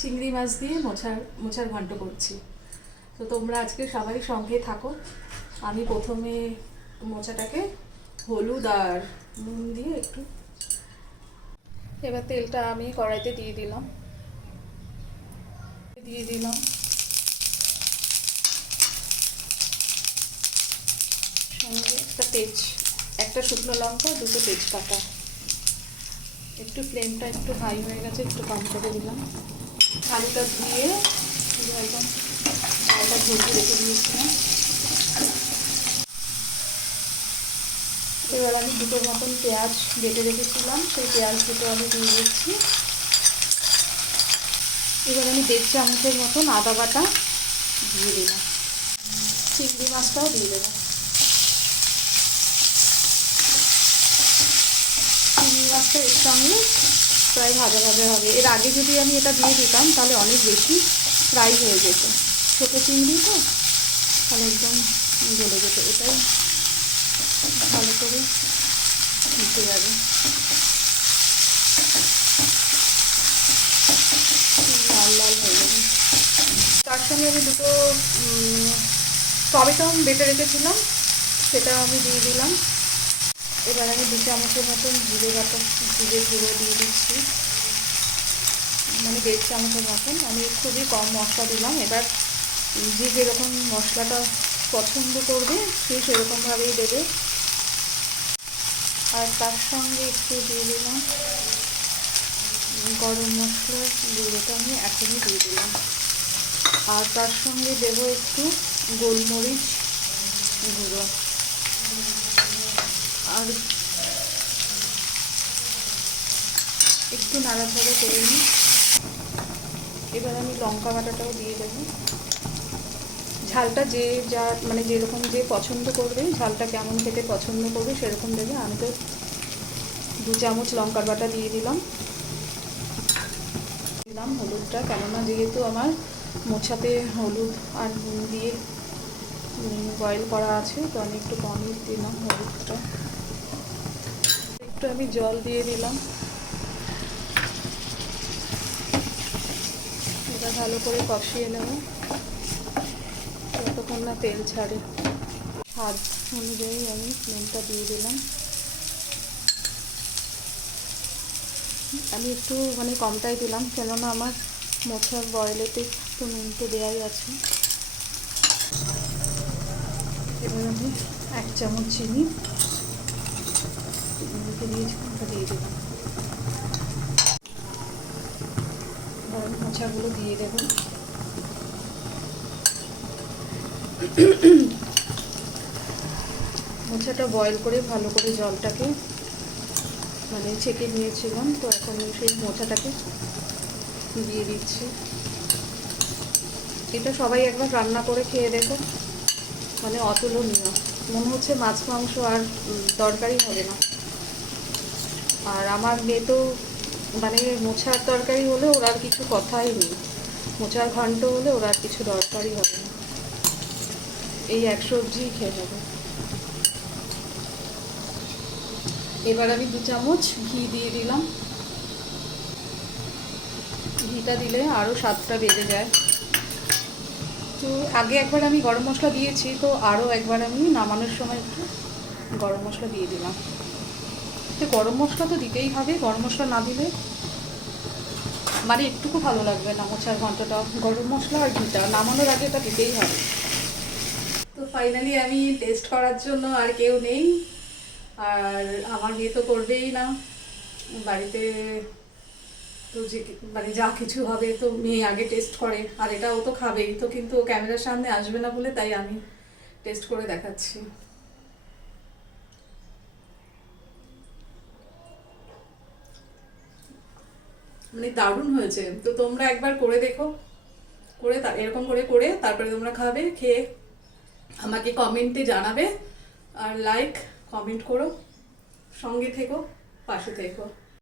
চিংড়ি মাছ দিয়ে মোচার ঘন্ট করছি। তো তোমরা আজকে সবাই সঙ্গে থাকো। আমি প্রথমে মোচাটাকে হলুদ আর নুন দিয়ে একটু, এবার তেলটা আমি কড়াইতে দিয়ে দিলাম সঙ্গে একটা শুকনো লঙ্কা, দুটো তেজপাতা। একটু ফ্লেমটা একটু হাই হয়ে গেছে, একটু কম করে দিলাম। আলুটা ধুয়ে একদম আলুটা ঝরিয়ে রেখে দিয়েছিলাম। এবার আমি দুটোর মতন পেঁয়াজ বেটে রেখেছিলাম, সেই পেঁয়াজ দুটো আমি দিয়ে দিচ্ছি। এবার আমি 1.5 চামচের মতন আদা বাটা দিয়ে দিলাম। চিংড়ি মাছটাও দিয়ে দেবো। চিংড়ি মাছটা এর সঙ্গে প্রায় ভাজা ভাজা হবে। এর আগে যদি আমি এটা দিয়ে দিতাম তাহলে অনেক বেশি ফ্রাই হয়ে যেত। ছোটো চিংড়ি তো, তাহলে একদম গলে যেত। এটাই ভালো করে মিশে যাবে, লাল লাল হয়ে যাবে। তার সঙ্গে আমি দুটো টমেটো বেটে রেখেছিলাম, সেটা আমি দিয়ে দিলাম। এবার আমি 2 চামচের মতন জিরে গুঁড়ো দিয়ে দিচ্ছি, মানে 1.5 চামচের মতন। আমি খুবই কম মশলা দিলাম। এবার যে যেরকম মশলাটা পছন্দ করবে সে সেরকমভাবেই দেবে। আর তার সঙ্গে একটু দিয়ে দিলাম গরম মশলার গুঁড়োটা, আমি এখনই দিয়ে দিলাম। আর তার সঙ্গে দেবো একটু গোলমরিচ গুঁড়ো। আর একটু নাড়াচাড়া করে নিই। এবার আমি লঙ্কা বাটাটাও দিয়ে দেবো। ঝালটা মানে যেরকম যে পছন্দ করবে, ঝালটা কেমন খেতে পছন্দ করবে সেরকম দেবে। আমি তো 2 চামচ লঙ্কার বাটা দিয়ে দিলাম হলুদটা, কেননা যেহেতু আমার মোচাতে হলুদ আর নুন দিয়ে বয়েল করা আছে, তো আমি একটু কমই দিলাম হলুদটা। একটু আমি জল দিয়ে দিলাম। এটা ভালো করে কষিয়ে নেব যতক্ষণ না তেল ছাড়ে। স্বাদ অনুযায়ী আমি নুনটা দিয়ে দিলাম। আমি একটু মানে কমটাই দিলাম, কেননা আমার মোচার বয়েলেতে একটু নুন তো দেওয়াই আছে। এবার আমি 1 চামচ চিনি দিয়েছি, ওটা দিয়ে দিলাম। এবার মোচাগুলো দিয়ে দেবো। মোচাটা বয়েল করে ভালো করে জলটাকে মানে ছেঁকে নিয়েছিলাম, তো এখন সেই মোচাটাকে দিয়ে দিচ্ছি। এটা সবাই একবার রান্না করে খেয়ে দেখো, মানে অতুলনীয়। মনে হচ্ছে মাছ মাংস আর তরকারি হবে না। আর আমার মেয়ে তো মানে মোচার তরকারি হলে ওর আর কিছু কথাই নেই, মোচার ঘন্ট হলে ওর আর কিছু দরকারই হবে না, এই এক সবজিই খেয়ে নেবে। এবার আমি 2 চামচ ঘি দিয়ে দিলাম। ঘিটা দিলে আরও স্বাদটা বেড়ে যায়। তো আগে একবার আমি গরম মশলা দিয়েছি, তো আরও একবার আমি নামানোর সময় একটু গরম মশলা দিয়ে দিলাম। তো গরম মশলা তো দিতেই হবে, গরম মশলা না দিলে মানে একটুকু ভালো লাগবে না মোচার ঘন্টটা। গরম মশলা আর ঘিটা নামানোর আগে এটা দিতেই হবে। তো ফাইনালি আমি টেস্ট করার জন্য আর কেউ নেই, আর আমার মেয়ে তো করবেই না বাড়িতে। তো যে মানে যা কিছু হবে তো মেয়ে আগে টেস্ট করে, আর এটাও তো খাবেই তো, কিন্তু ও ক্যামেরার সামনে আসবে না বলে তাই আমি টেস্ট করে দেখাচ্ছি। মানে দারুণ হয়েছে। তো তোমরা একবার করে দেখো, এরকম করে তারপরে তোমরা খাবে, খেয়ে আমাকে কমেন্টে জানাবে। আর লাইক কমেন্ট করো, সঙ্গে থেকো, পাশে থেকো।